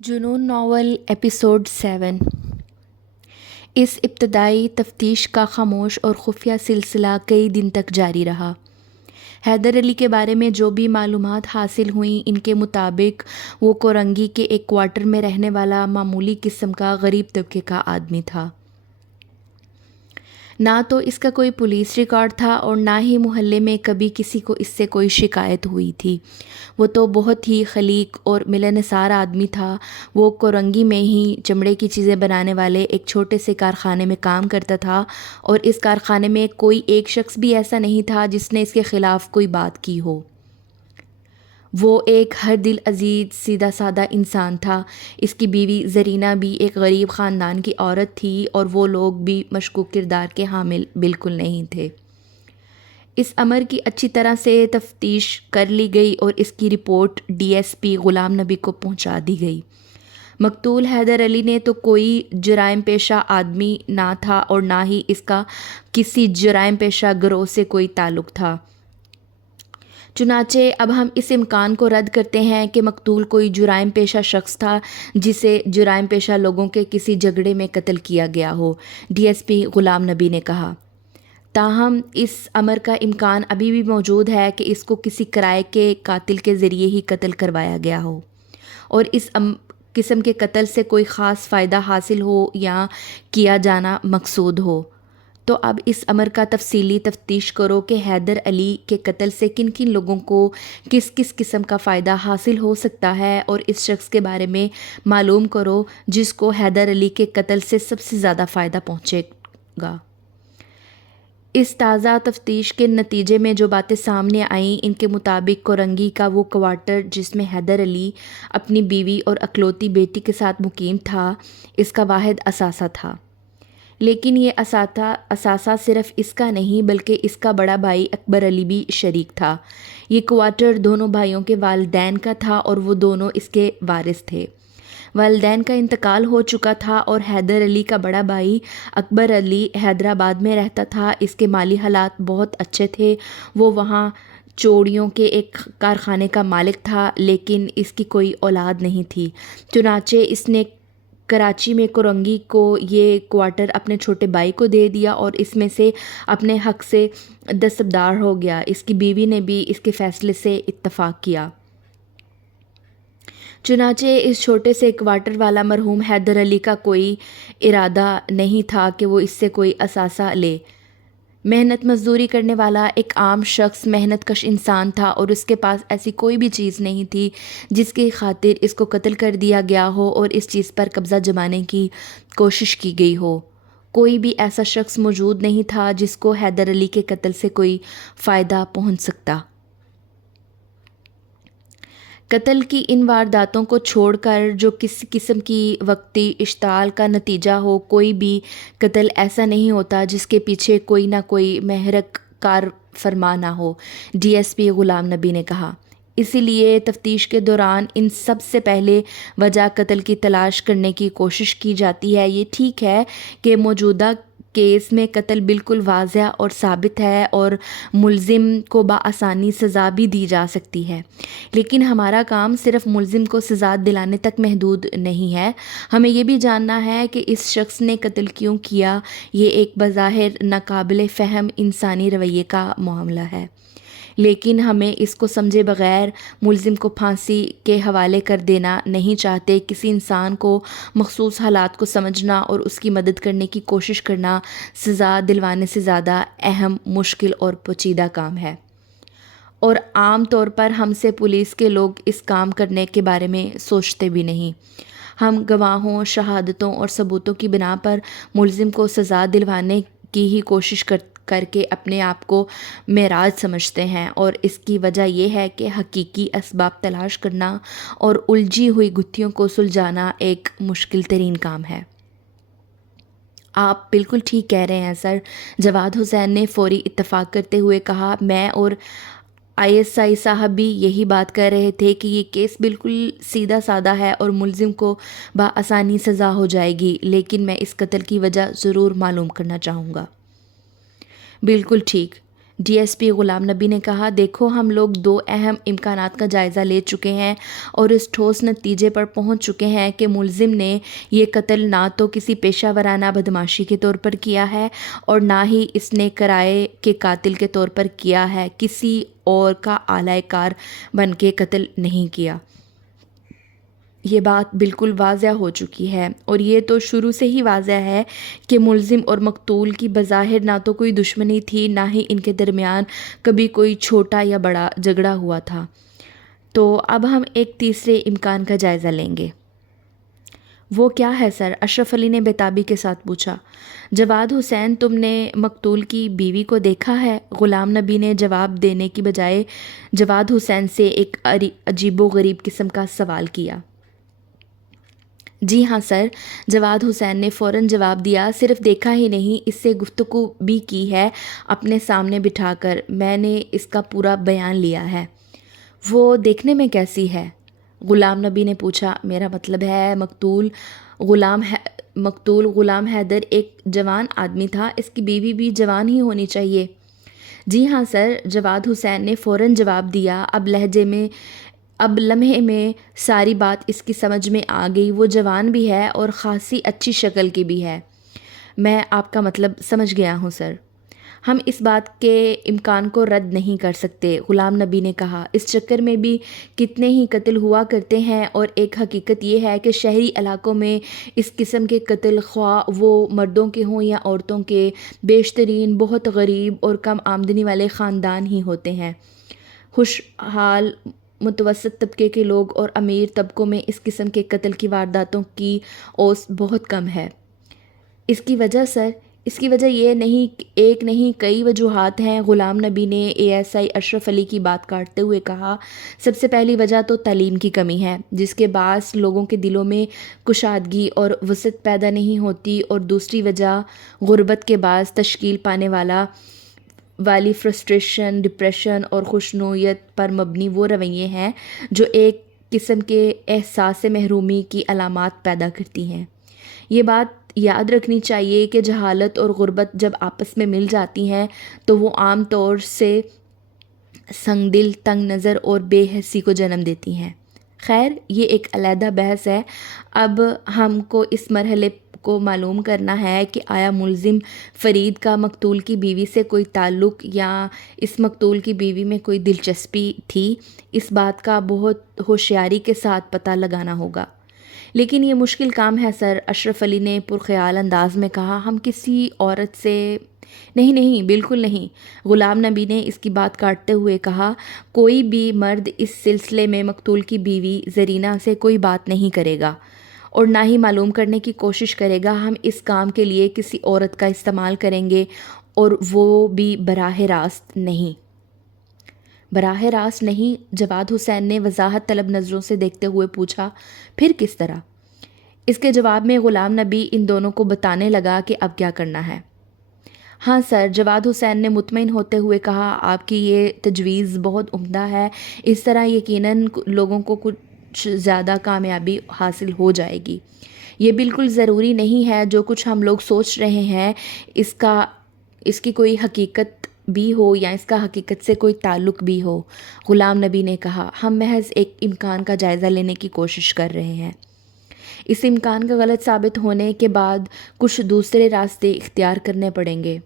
جنون novel episode 7۔ اس ابتدائی تفتیش کا خاموش اور خفیہ سلسلہ کئی دن تک جاری رہا۔ حیدر علی کے بارے میں جو بھی معلومات حاصل ہوئیں ان کے مطابق وہ کورنگی کے ایک کوارٹر میں رہنے والا معمولی قسم کا غریب طبقے کا آدمی تھا۔ نہ تو اس کا کوئی پولیس ریکارڈ تھا اور نہ ہی محلے میں کبھی کسی کو اس سے کوئی شکایت ہوئی تھی۔ وہ تو بہت ہی خلیق اور ملنسار آدمی تھا۔ وہ کورنگی میں ہی چمڑے کی چیزیں بنانے والے ایک چھوٹے سے کارخانے میں کام کرتا تھا اور اس کارخانے میں کوئی ایک شخص بھی ایسا نہیں تھا جس نے اس کے خلاف کوئی بات کی ہو۔ وہ ایک ہر دل عزیز سیدھا سادہ انسان تھا۔ اس کی بیوی زرینہ بھی ایک غریب خاندان کی عورت تھی اور وہ لوگ بھی مشکوک کردار کے حامل بالکل نہیں تھے۔ اس امر کی اچھی طرح سے تفتیش کر لی گئی اور اس کی report D S P Ghulam نبی کو پہنچا دی گئی۔ مقتول حیدر علی نے تو کوئی جرائم پیشہ آدمی نہ تھا اور نہ ہی اس کا کسی جرائم پیشہ گروہ سے کوئی تعلق تھا۔ چنانچہ اب ہم اس امکان کو رد کرتے ہیں کہ مقتول کوئی جرائم پیشہ شخص تھا جسے جرائم پیشہ لوگوں کے کسی جھگڑے میں قتل کیا گیا ہو، ڈی ایس پی غلام نبی نے کہا۔ تاہم اس امر کا امکان ابھی بھی موجود ہے کہ اس کو کسی کرائے کے قاتل کے ذریعے ہی قتل کروایا گیا ہو اور اس قسم کے قتل سے کوئی خاص فائدہ حاصل ہو یا کیا جانا مقصود ہو۔ تو اب اس امر کا تفصیلی تفتیش کرو کہ حیدر علی کے قتل سے کن کن لوگوں کو کس کس قسم کا فائدہ حاصل ہو سکتا ہے اور اس شخص کے بارے میں معلوم کرو جس کو حیدر علی کے قتل سے سب سے زیادہ فائدہ پہنچے گا۔ اس تازہ تفتیش کے نتیجے میں جو باتیں سامنے آئیں ان کے مطابق کورنگی کا وہ کوارٹر جس میں حیدر علی اپنی بیوی اور اکلوتی بیٹی کے ساتھ مقیم تھا اس کا واحد اثاثہ تھا۔ لیکن یہ اثاثہ صرف اس کا نہیں بلکہ اس کا بڑا بھائی اکبر علی بھی شریک تھا۔ یہ کوارٹر دونوں بھائیوں کے والدین کا تھا اور وہ دونوں اس کے وارث تھے۔ والدین کا انتقال ہو چکا تھا اور حیدر علی کا بڑا بھائی اکبر علی حیدرآباد میں رہتا تھا۔ اس کے مالی حالات بہت اچھے تھے۔ وہ وہاں چوڑیوں کے ایک کارخانے کا مالک تھا لیکن اس کی کوئی اولاد نہیں تھی۔ چنانچہ اس نے کراچی میں کورنگی کو یہ کوارٹر اپنے چھوٹے بھائی کو دے دیا اور اس میں سے اپنے حق سے دستبردار ہو گیا۔ اس کی بیوی نے بھی اس کے فیصلے سے اتفاق کیا۔ چنانچہ اس چھوٹے سے کوارٹر والا مرحوم حیدر علی کا کوئی ارادہ نہیں تھا کہ وہ اس سے کوئی اثاثہ لے۔ محنت مزدوری کرنے والا ایک عام شخص محنت کش انسان تھا اور اس کے پاس ایسی کوئی بھی چیز نہیں تھی جس کی خاطر اس کو قتل کر دیا گیا ہو اور اس چیز پر قبضہ جمانے کی کوشش کی گئی ہو۔ کوئی بھی ایسا شخص موجود نہیں تھا جس کو حیدر علی کے قتل سے کوئی فائدہ پہنچ سکتا۔ قتل کی ان وارداتوں کو چھوڑ کر جو کسی قسم کی وقتی اشتعال کا نتیجہ ہو، کوئی بھی قتل ایسا نہیں ہوتا جس کے پیچھے کوئی نہ کوئی محرک کار فرما نہ ہو، ڈی ایس پی غلام نبی نے کہا۔ اسی لیے تفتیش کے دوران ان سب سے پہلے وجہ قتل کی تلاش کرنے کی کوشش کی جاتی ہے۔ یہ ٹھیک ہے کہ موجودہ کیس میں قتل بالکل واضح اور ثابت ہے اور ملزم کو بآسانی سزا بھی دی جا سکتی ہے، لیکن ہمارا کام صرف ملزم کو سزا دلانے تک محدود نہیں ہے۔ ہمیں یہ بھی جاننا ہے کہ اس شخص نے قتل کیوں کیا۔ یہ ایک بظاہر ناقابل فہم انسانی رویے کا معاملہ ہے، لیکن ہمیں اس کو سمجھے بغیر ملزم کو پھانسی کے حوالے کر دینا نہیں چاہتے۔ کسی انسان کو مخصوص حالات کو سمجھنا اور اس کی مدد کرنے کی کوشش کرنا سزا دلوانے سے زیادہ اہم، مشکل اور پیچیدہ کام ہے، اور عام طور پر ہم سے پولیس کے لوگ اس کام کرنے کے بارے میں سوچتے بھی نہیں۔ ہم گواہوں، شہادتوں اور ثبوتوں کی بنا پر ملزم کو سزا دلوانے کی ہی کوشش کر کے اپنے آپ کو معراج سمجھتے ہیں، اور اس کی وجہ یہ ہے کہ حقیقی اسباب تلاش کرنا اور الجھی ہوئی گتھیوں کو سلجھانا ایک مشکل ترین کام ہے۔ آپ بالکل ٹھیک کہہ رہے ہیں سر، جواد حسین نے فوری اتفاق کرتے ہوئے کہا۔ میں اور آئی ایس آئی صاحب بھی یہی بات کر رہے تھے کہ یہ کیس بالکل سیدھا سادہ ہے اور ملزم کو بآسانی سزا ہو جائے گی، لیکن میں اس قتل کی وجہ ضرور معلوم کرنا چاہوں گا۔ بالکل ٹھیک، ڈی ایس پی غلام نبی نے کہا، دیکھو ہم لوگ 2 اہم امکانات کا جائزہ لے چکے ہیں اور اس ٹھوس نتیجے پر پہنچ چکے ہیں کہ ملزم نے یہ قتل نہ تو کسی پیشہ ورانہ بدمعاشی کے طور پر کیا ہے اور نہ ہی اس نے کرائے کے قاتل کے طور پر کیا ہے، کسی اور کا آلۂ کار بن کے قتل نہیں کیا۔ یہ بات بالکل واضح ہو چکی ہے، اور یہ تو شروع سے ہی واضح ہے کہ ملزم اور مقتول کی بظاہر نہ تو کوئی دشمنی تھی، نہ ہی ان کے درمیان کبھی کوئی چھوٹا یا بڑا جھگڑا ہوا تھا۔ تو اب ہم ایک تیسرے امکان کا جائزہ لیں گے۔ وہ کیا ہے سر؟ اشرف علی نے بےتابی کے ساتھ پوچھا۔ جواد حسین، تم نے مقتول کی بیوی کو دیکھا ہے؟ غلام نبی نے جواب دینے کی بجائے جواد حسین سے ایک عجیب و غریب قسم کا سوال کیا۔ جی ہاں سر، جواد حسین نے فوراً جواب دیا، صرف دیکھا ہی نہیں، اس سے گفتگو بھی کی ہے اپنے سامنے بٹھا کر، میں نے اس کا پورا بیان لیا ہے۔ وہ دیکھنے میں کیسی ہے؟ غلام نبی نے پوچھا۔ میرا مطلب ہے مقتول غلام حیدر ایک جوان آدمی تھا، اس کی بیوی بھی جوان ہی ہونی چاہیے۔ جی ہاں سر، جواد حسین نے فوراً جواب دیا۔ اب لمحے میں ساری بات اس کی سمجھ میں آ گئی، وہ جوان بھی ہے اور خاصی اچھی شکل کی بھی ہے۔ میں آپ کا مطلب سمجھ گیا ہوں سر۔ ہم اس بات کے امکان کو رد نہیں کر سکتے، غلام نبی نے کہا۔ اس چکر میں بھی کتنے ہی قتل ہوا کرتے ہیں، اور ایک حقیقت یہ ہے کہ شہری علاقوں میں اس قسم کے قتل، خواہ وہ مردوں کے ہوں یا عورتوں کے، بیشترین بہت غریب اور کم آمدنی والے خاندان ہی ہوتے ہیں۔ خوشحال متوسط طبقے کے لوگ اور امیر طبقوں میں اس قسم کے قتل کی وارداتوں کی اوس بہت کم ہے۔ اس کی وجہ سر؟ اس کی وجہ یہ نہیں، ایک نہیں کئی وجوہات ہیں، غلام نبی نے A S I Ashraf Ali کی بات کاٹتے ہوئے کہا۔ سب سے پہلی وجہ تو تعلیم کی کمی ہے، جس کے باعث لوگوں کے دلوں میں کشادگی اور وسعت پیدا نہیں ہوتی، اور دوسری وجہ غربت کے باعث تشکیل پانے والی فرسٹریشن، ڈپریشن اور خوشنویت پر مبنی وہ رویے ہیں جو ایک قسم کے احساس محرومی کی علامات پیدا کرتی ہیں۔ یہ بات یاد رکھنی چاہیے کہ جہالت اور غربت جب آپس میں مل جاتی ہیں تو وہ عام طور سے سنگ دل، تنگ نظر اور بے حسی کو جنم دیتی ہیں۔ خیر، یہ ایک علیحدہ بحث ہے۔ اب ہم کو اس مرحلے کو معلوم کرنا ہے کہ آیا ملزم فرید کا مقتول کی بیوی سے کوئی تعلق یا اس مقتول کی بیوی میں کوئی دلچسپی تھی؟ اس بات کا بہت ہوشیاری کے ساتھ پتہ لگانا ہوگا۔ لیکن یہ مشکل کام ہے سر، اشرف علی نے پرخیال انداز میں کہا۔ ہم کسی عورت سے نہیں، بالکل نہیں، غلام نبی نے اس کی بات کاٹتے ہوئے کہا۔ کوئی بھی مرد اس سلسلے میں مقتول کی بیوی زرینہ سے کوئی بات نہیں کرے گا اور نہ ہی معلوم کرنے کی کوشش کرے گا۔ ہم اس کام کے لیے کسی عورت کا استعمال کریں گے، اور وہ بھی براہ راست نہیں۔ براہ راست نہیں؟ جواد حسین نے وضاحت طلب نظروں سے دیکھتے ہوئے پوچھا۔ پھر کس طرح؟ اس کے جواب میں غلام نبی ان دونوں کو بتانے لگا کہ اب کیا کرنا ہے۔ ہاں سر، جواد حسین نے مطمئن ہوتے ہوئے کہا، آپ کی یہ تجویز بہت عمدہ ہے، اس طرح یقیناً لوگوں کو کچھ زیادہ کامیابی حاصل ہو جائے گی۔ یہ بالکل ضروری نہیں ہے جو کچھ ہم لوگ سوچ رہے ہیں اس کی کوئی حقیقت بھی ہو یا اس کا حقیقت سے کوئی تعلق بھی ہو، غلام نبی نے کہا۔ ہم محض ایک امکان کا جائزہ لینے کی کوشش کر رہے ہیں۔ اس امکان کا غلط ثابت ہونے کے بعد کچھ دوسرے راستے اختیار کرنے پڑیں گے۔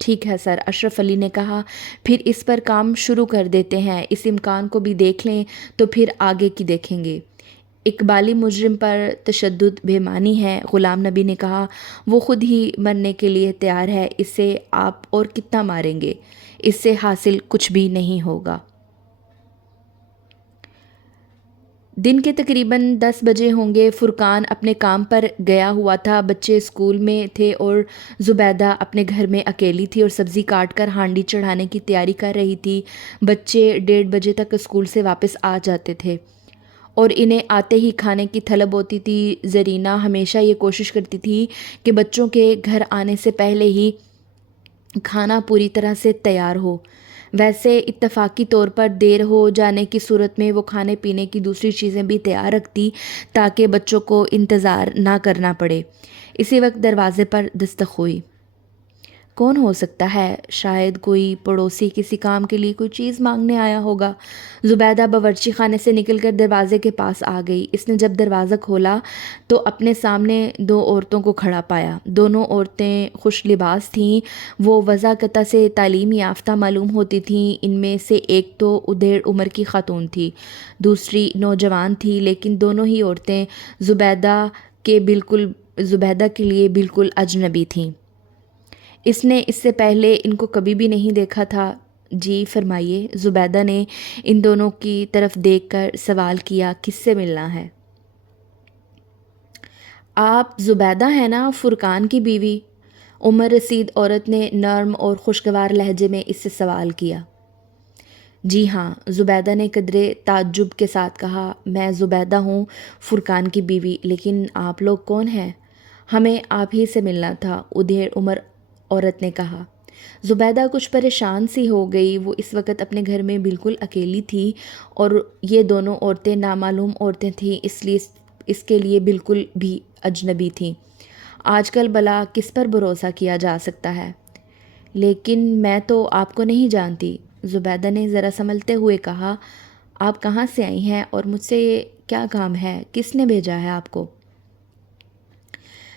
ٹھیک ہے سر، اشرف علی نے کہا، پھر اس پر کام شروع کر دیتے ہیں۔ اس امکان کو بھی دیکھ لیں تو پھر آگے کی دیکھیں گے۔ اقبالی مجرم پر تشدد بے معنی ہے، غلام نبی نے کہا۔ وہ خود ہی مرنے کے لیے تیار ہے، اسے آپ اور کتنا ماریں گے؟ اس سے حاصل کچھ بھی نہیں ہوگا۔ دن کے تقریباً 10 بجے ہوں گے۔ فرقان اپنے کام پر گیا ہوا تھا، بچے اسکول میں تھے اور زبیدہ اپنے گھر میں اکیلی تھی اور سبزی کاٹ کر ہانڈی چڑھانے کی تیاری کر رہی تھی۔ بچے 1:30 بجے تک اسکول سے واپس آ جاتے تھے اور انہیں آتے ہی کھانے کی طلب ہوتی تھی۔ زرینہ ہمیشہ یہ کوشش کرتی تھی کہ بچوں کے گھر آنے سے پہلے ہی کھانا پوری طرح سے تیار ہو۔ ویسے اتفاقی طور پر دیر ہو جانے کی صورت میں وہ کھانے پینے کی دوسری چیزیں بھی تیار رکھتی تاکہ بچوں کو انتظار نہ کرنا پڑے۔ اسی وقت دروازے پر دستک ہوئی۔ کون ہو سکتا ہے؟ شاید کوئی پڑوسی کسی کام کے لیے کوئی چیز مانگنے آیا ہوگا۔ زبیدہ باورچی خانے سے نکل کر دروازے کے پاس آ گئی۔ اس نے جب دروازہ کھولا تو اپنے سامنے دو عورتوں کو کھڑا پایا۔ دونوں عورتیں خوش لباس تھیں۔ وہ وضاحت سے تعلیم یافتہ معلوم ہوتی تھیں۔ ان میں سے ایک تو ادھیڑ عمر کی خاتون تھی، دوسری نوجوان تھی، لیکن دونوں ہی عورتیں زبیدہ کے لیے بالکل اجنبی تھیں۔ اس نے اس سے پہلے ان کو کبھی بھی نہیں دیکھا تھا۔ جی فرمائیے، زبیدہ نے ان دونوں کی طرف دیکھ کر سوال کیا، کس سے ملنا ہے؟ آپ زبیدہ ہیں نا، فرقان کی بیوی؟ عمر رسید عورت نے نرم اور خوشگوار لہجے میں اس سے سوال کیا۔ جی ہاں، زبیدہ نے قدرے تعجب کے ساتھ کہا، میں زبیدہ ہوں، فرقان کی بیوی، لیکن آپ لوگ کون ہیں؟ ہمیں آپ ہی سے ملنا تھا، ادھیڑ عمر عورت نے کہا۔ زبیدہ کچھ پریشان سی ہو گئی۔ وہ اس وقت اپنے گھر میں بالکل اکیلی تھی اور یہ دونوں عورتیں نامعلوم عورتیں تھیں، اس لیے اس کے لیے بالکل بھی اجنبی تھیں۔ آج کل بھلا کس پر بھروسہ کیا جا سکتا ہے؟ لیکن میں تو آپ کو نہیں جانتی، زبیدہ نے ذرا سنبھلتے ہوئے کہا۔ آپ کہاں سے آئی ہیں اور مجھ سے کیا کام ہے؟ کس نے بھیجا ہے آپ کو؟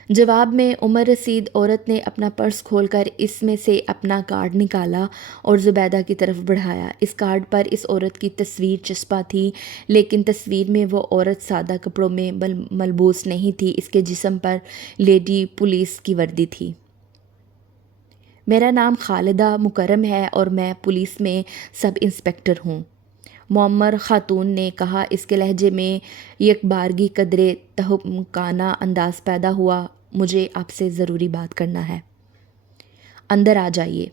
جواب میں عمر رسید عورت نے اپنا پرس کھول کر اس میں سے اپنا کارڈ نکالا اور زبیدہ کی طرف بڑھایا۔ اس کارڈ پر اس عورت کی تصویر چسپاں تھی، لیکن تصویر میں وہ عورت سادہ کپڑوں میں ملبوس نہیں تھی، اس کے جسم پر لیڈی پولیس کی وردی تھی۔ میرا نام خالدہ مکرم ہے اور میں پولیس میں سب انسپکٹر ہوں، معمر خاتون نے کہا۔ اس کے لہجے میں یکبارگی قدرے تہمکانہ انداز پیدا ہوا۔ مجھے آپ سے ضروری بات کرنا ہے۔ اندر آ جائیے،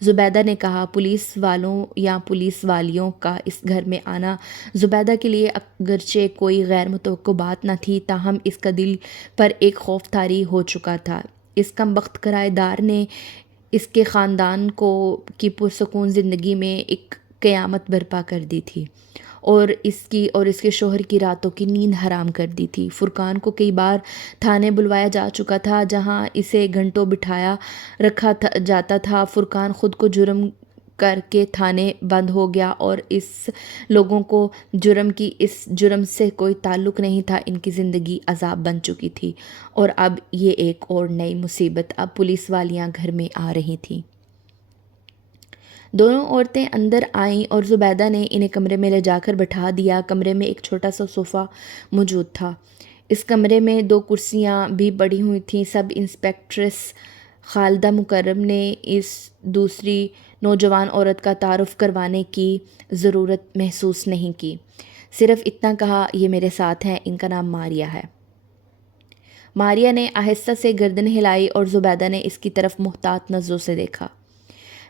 زبیدہ نے کہا۔ پولیس والوں یا پولیس والیوں کا اس گھر میں آنا زبیدہ کے لیے اگرچہ کوئی غیر متوقع بات نہ تھی، تاہم اس کا دل پر ایک خوف طاری ہو چکا تھا۔ اس کمبخت کرایہ دار نے اس کے خاندان کی پرسکون زندگی میں ایک قیامت برپا کر دی تھی اور اس کے شوہر کی راتوں کی نیند حرام کر دی تھی۔ فرقان کو کئی بار تھانے بلوایا جا چکا تھا، جہاں اسے گھنٹوں بٹھایا رکھا جاتا تھا۔ فرقان خود کو جرم کر کے تھانے بند ہو گیا اور اس لوگوں کو اس جرم سے کوئی تعلق نہیں تھا۔ ان کی زندگی عذاب بن چکی تھی اور اب یہ ایک اور نئی مصیبت۔ اب پولیس والیاں گھر میں آ رہی تھیں۔ دونوں عورتیں اندر آئیں اور زبیدہ نے انہیں کمرے میں لے جا کر بٹھا دیا۔ کمرے میں ایک چھوٹا سا صوفہ موجود تھا۔ اس کمرے میں 2 کرسیاں بھی پڑی ہوئی تھیں۔ سب انسپکٹریس خالدہ مکرم نے اس دوسری نوجوان عورت کا تعارف کروانے کی ضرورت محسوس نہیں کی، صرف اتنا کہا، یہ میرے ساتھ ہیں، ان کا نام ماریا ہے۔ ماریا نے آہستہ سے گردن ہلائی اور زبیدہ نے اس کی طرف محتاط نظروں سے دیکھا۔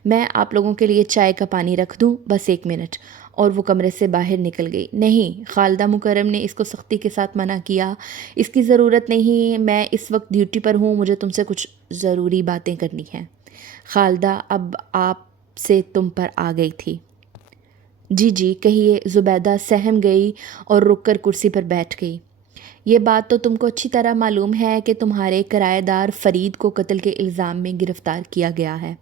میں آپ لوگوں کے لیے چائے کا پانی رکھ دوں؟ بس 1 منٹ۔ اور وہ کمرے سے باہر نکل گئی۔ نہیں، خالدہ مکرم نے اس کو سختی کے ساتھ منع کیا، اس کی ضرورت نہیں، میں اس وقت ڈیوٹی پر ہوں، مجھے تم سے کچھ ضروری باتیں کرنی ہیں۔ خالدہ اب آپ سے تم پر آ گئی تھی۔ جی کہیے، زبیدہ سہم گئی اور رک کر کرسی پر بیٹھ گئی۔ یہ بات تو تم کو اچھی طرح معلوم ہے کہ تمہارے کرایہ دار فرید کو قتل کے الزام میں گرفتار کیا گیا ہے،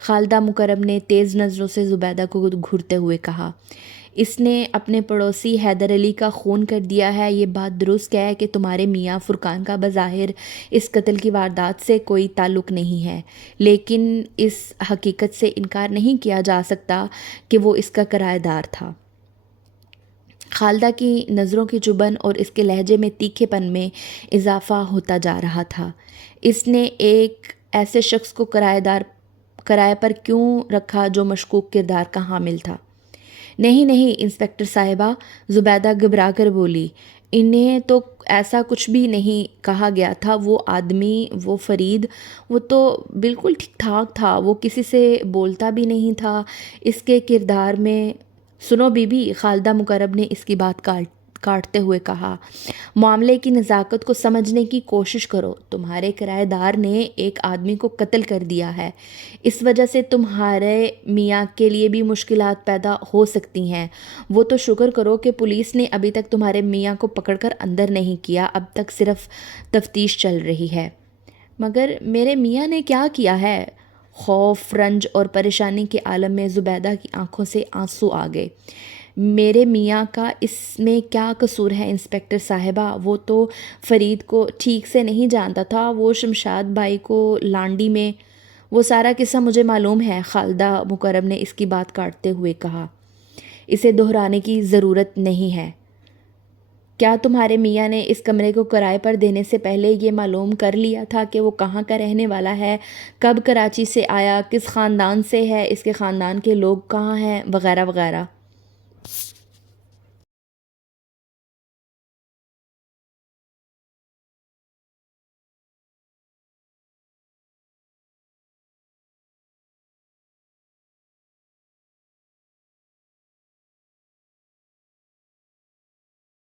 خالدہ مکرم نے تیز نظروں سے زبیدہ کو گھورتے ہوئے کہا۔ اس نے اپنے پڑوسی حیدر علی کا خون کر دیا ہے۔ یہ بات درست ہے کہ تمہارے میاں فرقان کا بظاہر اس قتل کی واردات سے کوئی تعلق نہیں ہے، لیکن اس حقیقت سے انکار نہیں کیا جا سکتا کہ وہ اس کا کرایہ دار تھا۔ خالدہ کی نظروں کی چبھن اور اس کے لہجے میں تیکھے پن میں اضافہ ہوتا جا رہا تھا۔ اس نے ایک ایسے شخص کو کرائے پر کیوں رکھا جو مشکوک کردار کا حامل تھا؟ نہیں انسپکٹر صاحبہ، زبیدہ گھبرا کر بولی، انہیں تو ایسا کچھ بھی نہیں کہا گیا تھا۔ وہ آدمی، وہ فرید، وہ تو بالکل ٹھیک ٹھاک تھا، وہ کسی سے بولتا بھی نہیں تھا۔ اس کے کردار میں سنو بی بی، خالدہ مکرم نے اس کی بات کاٹتے ہوئے کہا، معاملے کی نزاکت کو سمجھنے کی کوشش کرو۔ تمہارے کرایہ دار نے ایک آدمی کو قتل کر دیا ہے، اس وجہ سے تمہارے میاں کے لیے بھی مشکلات پیدا ہو سکتی ہیں۔ وہ تو شکر کرو کہ پولیس نے ابھی تک تمہارے میاں کو پکڑ کر اندر نہیں کیا، اب تک صرف تفتیش چل رہی ہے۔ مگر میرے میاں نے کیا کیا ہے؟ خوف، رنج اور پریشانی کے عالم میں زبیدہ کی آنکھوں سے آنسو آ گئے۔ میرے میاں کا اس میں کیا قصور ہے انسپکٹر صاحبہ؟ وہ تو فرید کو ٹھیک سے نہیں جانتا تھا، وہ شمشاد بھائی کو لانڈی میں… وہ سارا قصہ مجھے معلوم ہے، خالدہ مکرم نے اس کی بات کاٹتے ہوئے کہا۔ اسے دہرانے کی ضرورت نہیں ہے۔ کیا تمہارے میاں نے اس کمرے کو کرائے پر دینے سے پہلے یہ معلوم کر لیا تھا کہ وہ کہاں کا رہنے والا ہے، کب کراچی سے آیا، کس خاندان سے ہے، اس کے خاندان کے لوگ کہاں ہیں، وغیرہ وغیرہ؟